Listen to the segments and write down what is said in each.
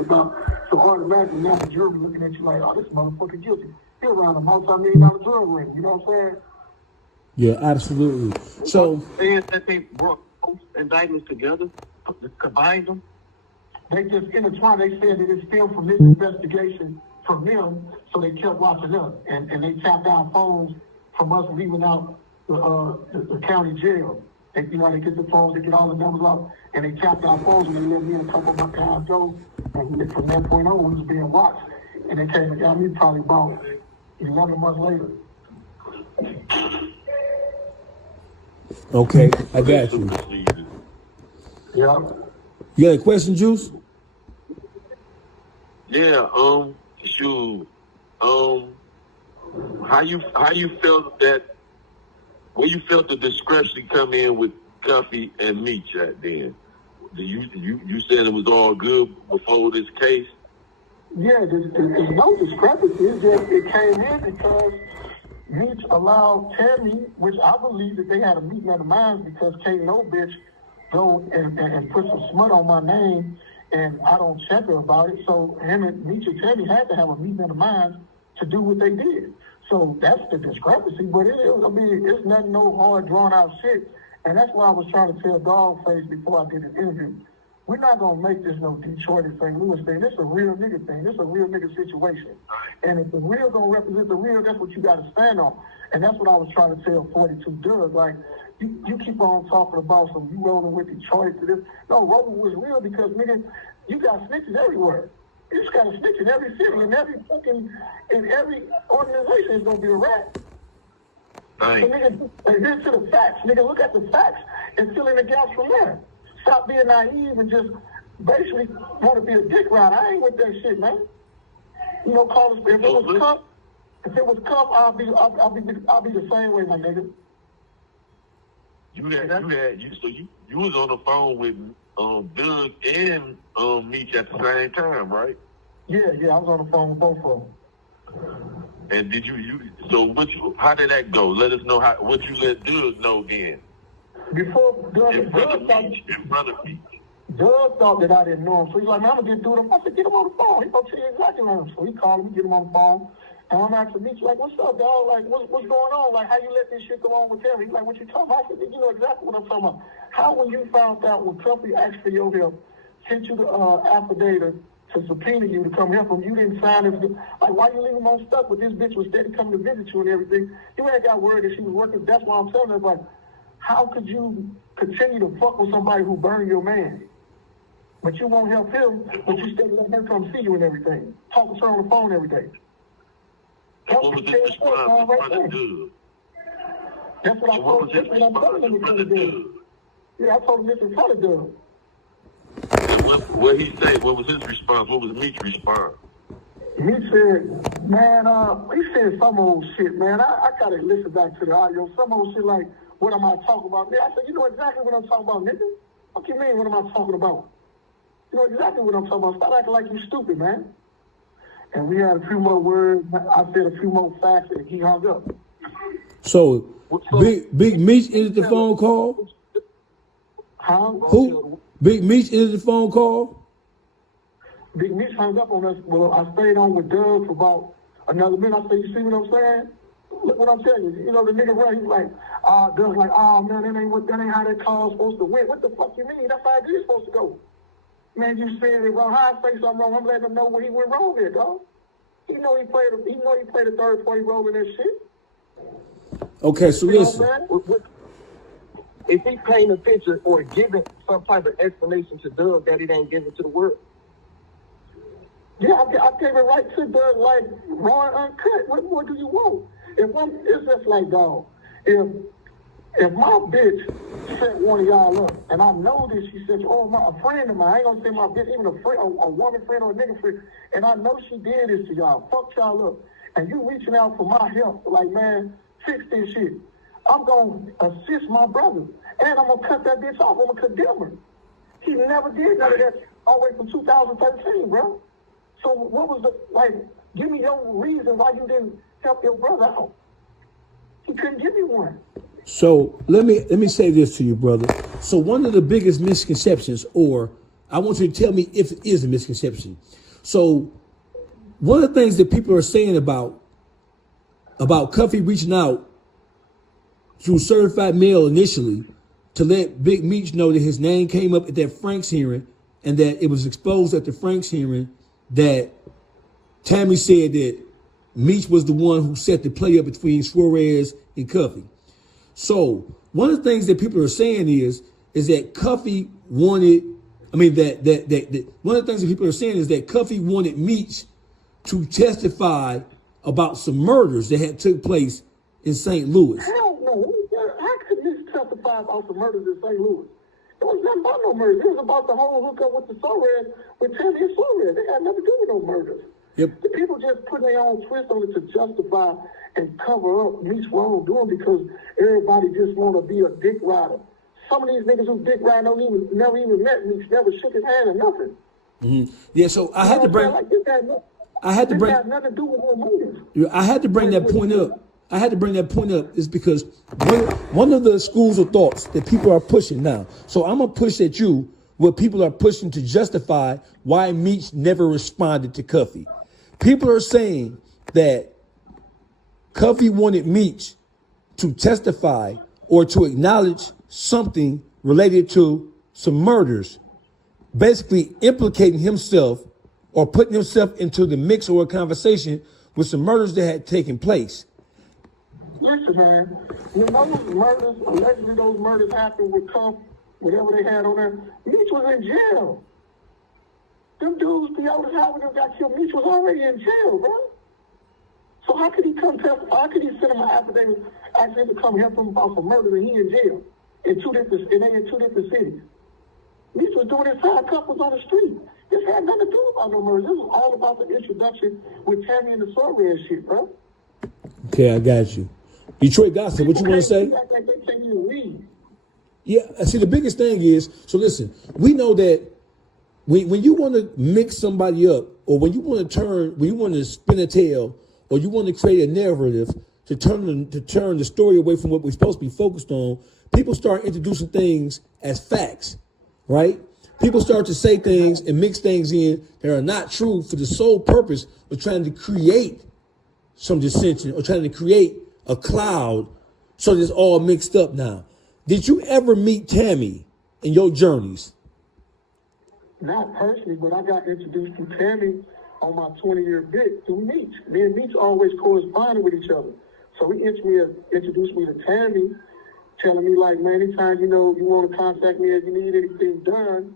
about. So automatically now the jury looking at you like, oh, this motherfucker guilty. He around a multi-million-dollar drug ring. You know what I'm saying? Yeah, absolutely. So saying that they brought both indictments together, combined them. They just intertwined. They said that it stemmed from this investigation from them, so they kept watching us, and they tapped down phones from us leaving out the county jail. They, you know, they get the phones, they get all the numbers out, and they tapped our phones, and they let me and a couple of my guys go. And from that point on, we was being watched, and they came and got me probably about 11 months later. okay, I got you. Yeah. You got a question, Juice? Yeah. Shoot. How you felt that? Where you felt the discretion come in with Cuffy and Meech at then? You said it was all good before this case? Yeah, there's no discrepancy. It's just it came in because Meech allowed Tammy, which I believe that they had a meeting of the minds because Kate no bitch go and put some smut on my name, and I don't check her about it. So him and Meech and Tammy had to have a meeting of the minds to do what they did. So that's the discrepancy. But it's nothing, no hard drawn out shit. And that's why I was trying to tell Dogface before I did the interview. We're not gonna make this no Detroit and St. Louis thing. This is a real nigga thing. This is a real nigga situation. And if the real gonna represent the real, that's what you gotta stand on. And that's what I was trying to tell 42 Digg. Like, you keep on talking about some you rolling with Detroit to this. No, rolling was real because nigga, you got snitches everywhere. You just got a snitch in every city, in every organization is gonna be a rat. Right. So nigga, here's to the facts. Nigga, look at the facts and fill in the gaps from there. Stop being naive and just basically want to be a dick rider. I ain't with that shit, man. You know, call us if it was Cuff, I'll be the same way, my nigga. You was on the phone with Digg and Meech at the same time, right? Yeah, I was on the phone with both of them. And how did that go? Let us know what you let Digg know again. Before Digg, in front of Meech. Digg thought that I didn't know him, so he's like, man, I'm gonna get through him. I said, get him on the phone. He's gonna tell you exactly what him. So he called me, get him on the phone. And I'm asking Meech, like, what's up, dog? Like, what's going on? Like, how you let this shit go on with him? He's like, what you talking about? I said, you know exactly what I'm talking about. How when you found out when Cuffy asked for your help, sent you the affidavit to subpoena you to come help him, you didn't sign it. Like, why you leave him on stuck? But this bitch was steady coming to visit you and everything. You ain't got word that she was working. That's why I'm telling her, like, how could you continue to fuck with somebody who burned your man? But you won't help him, but you still let her come see you and everything. Talking to her on the phone every day. What was his response in front of Digg? That's what I told him. That's what I'm telling him in front of Digg. Yeah, I told him this in front of Digg. And what he say? What was his response? What was Meech's response? He said, man, he said some old shit, man. I gotta listen back to the audio. Some old shit like, what am I talking about? Man, I said, you know exactly what I'm talking about, nigga. What you mean, what am I talking about? You know exactly what I'm talking about. Stop acting like you stupid, man. And we had a few more words. I said a few more facts, and he hung up. So Big Meech ended the phone call? Huh? Who? Big Meech ended the phone call? Big Meech hung up on us. Well, I stayed on with Digg for about another minute. I said, you see what I'm saying? Look what I'm telling you. You know, the nigga right, he's like, Digg's like, oh man, that ain't how that call's supposed to win. What the fuck you mean? That's how it is supposed to go. Man, you saying it wrong. How I say something wrong, I'm letting him know where he went wrong there, dog. He know he played a third party role in that shit. Okay, so You know listen. what I'm saying? Is he painting a picture or giving some type of explanation to Digg that it ain't given to the world? Yeah, I gave it right to Digg, like raw and uncut. What more do you want? It's just like, dog, if my bitch set one of y'all up, and I know this, she said, a friend of mine, I ain't gonna say my bitch, even a friend, a woman friend or a nigga friend, and I know she did this to y'all, fucked y'all up, and you reaching out for my help, like, man, fix this shit. I'm gonna assist my brother, and I'm gonna cut that bitch off, I'm gonna condemn her. He never did none of that all the way from 2013, bro. So what was give me your reason why you didn't help your brother out. He couldn't give me one. So let me say this to you, brother. So one of the biggest misconceptions, or I want you to tell me if it is a misconception. So one of the things that people are saying about Cuffy reaching out through certified mail initially to let Big Meech know that his name came up at that Frank's hearing and that it was exposed at the Frank's hearing that Tammy said that Meech was the one who set the play up between Suarez and Cuffy. So one of the things that people are saying is that Cuffy wanted, one of the things that people are saying is that Cuffy wanted Meech to testify about some murders that had took place in St. Louis. Hell no. How could Meech testify about the murders in St. Louis? It was nothing about no murders. It was about the whole hookup with the Suarez, with Tammy and Suarez. They had nothing to do with no murders. Yep. The people just put their own twist on it to justify and cover up Meech's wrongdoing because everybody just want to be a dick rider. Some of these niggas who dick ride never even met Meech, never shook his hand or nothing. Mm-hmm. Yeah, so I had to bring. This had nothing to do with no motive. I had to bring that point up. I had to bring that point up is because one of the schools of thoughts that people are pushing now. So I'm gonna push at you what people are pushing to justify why Meech never responded to Cuffy. People are saying that Cuffy wanted Meech to testify or to acknowledge something related to some murders, basically implicating himself or putting himself into the mix or a conversation with some murders that had taken place. Listen, man, when those murders, allegedly those murders happened with Cuff, whatever they had on there, Meech was in jail. Them dudes, the Otis Howard that got killed, Meech was already in jail, bro. So how could he come testify? How could he send him an affidavit asking him to come help him about some murder and he in jail in two different cities? Meech was doing his time, Cuff was on the street. This had nothing to do about no murders. This was all about the introduction with Tammy and the Suarez shit, bro. Okay, I got you. Detroit Gossip, what you want to say? Yeah, see, the biggest thing is, so listen, we know that when you want to mix somebody up, or when you want to spin a tale, or you want to create a narrative to turn the story away from what we're supposed to be focused on, people start introducing things as facts, right? People start to say things and mix things in that are not true for the sole purpose of trying to create some dissension or trying to create a cloud so that it's all mixed up now. Did you ever meet Tammy in your journeys? Not personally, but I got introduced to Tammy on my 20-year bid through Meech. Me and Meech always corresponded with each other. So he introduced me to Tammy, telling me, like, man, anytime, you want to contact me if you need anything done,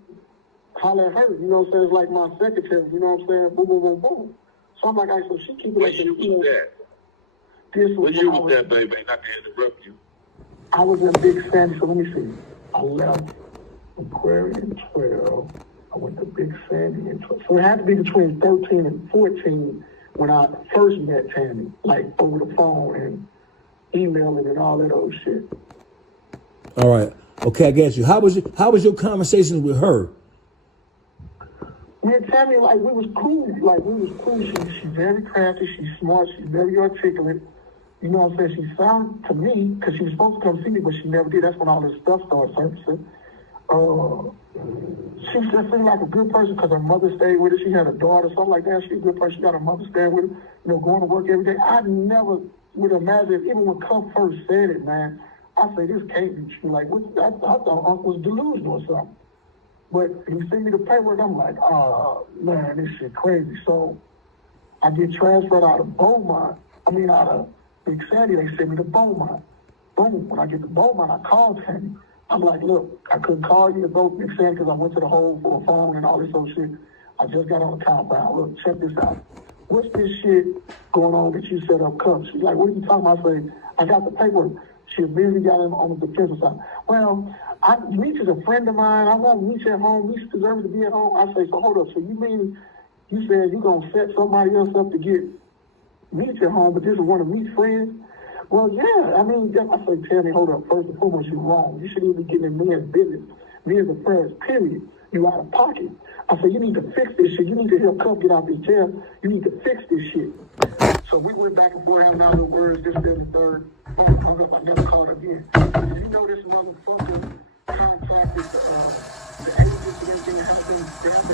holler at her. You know what I'm saying? It's like my secretary, you know what I'm saying? Boom, boom, boom, boom. So I'm like, all right, so she keep it What up. year was that? What year was that, baby? Not to interrupt you. I was in Big Sandy, so let me see. I left Aquarium 12. I went to Big Sandy in 12. So it had to be between 13 and 14 when I first met Tammy, like over the phone and emailing and all that old shit. All right. Okay, I got you. How was your conversations with her? Me and Tammy, like, we was cool. She's very crafty. She's smart. She's very articulate. You know what I'm saying? She sounded to me, because she was supposed to come see me, but she never did. That's when all this stuff started surfacing. She just seemed like a good person because her mother stayed with her. She had a daughter, something like that. She's a good person. She got her mother staying with her, going to work every day. I never would imagine, even when Cuff first said it, man, I say, this can't be true. Like, I thought Uncle was delusional or something. But he sent me the paperwork. I'm like, oh, man, this shit crazy. So I get transferred out of out of Big Sandy. They sent me to Beaumont. Boom. When I get to Beaumont, I called Tammy. I'm like, look, I couldn't call you to go to Big Sandy because I went to the hole for a phone and all this old shit. I just got on the compound. Look, check this out. What's this shit going on that you set up Cuffs? She's like, what are you talking about? I say, I got the paperwork. She immediately got him on the defensive side. Well, Meech is a friend of mine. I want Meech at home. Meech deserves to be at home. I say, so hold up. So you mean you said you're going to set somebody else up to get Meech at home, but this is one of Meech's friends? Well, yeah. I say, Tammy, hold up. First and foremost, you're wrong. You shouldn't even be getting in men's business. Men's affairs, period. You out of pocket. I said, you need to fix this shit. You need to help Cuff get out this jail. You need to fix this shit. So we went back and forth, having our little words, this, that, and the third. I hung up, I never called again. I said, you know this motherfucker contacted the agents and everything to help him grab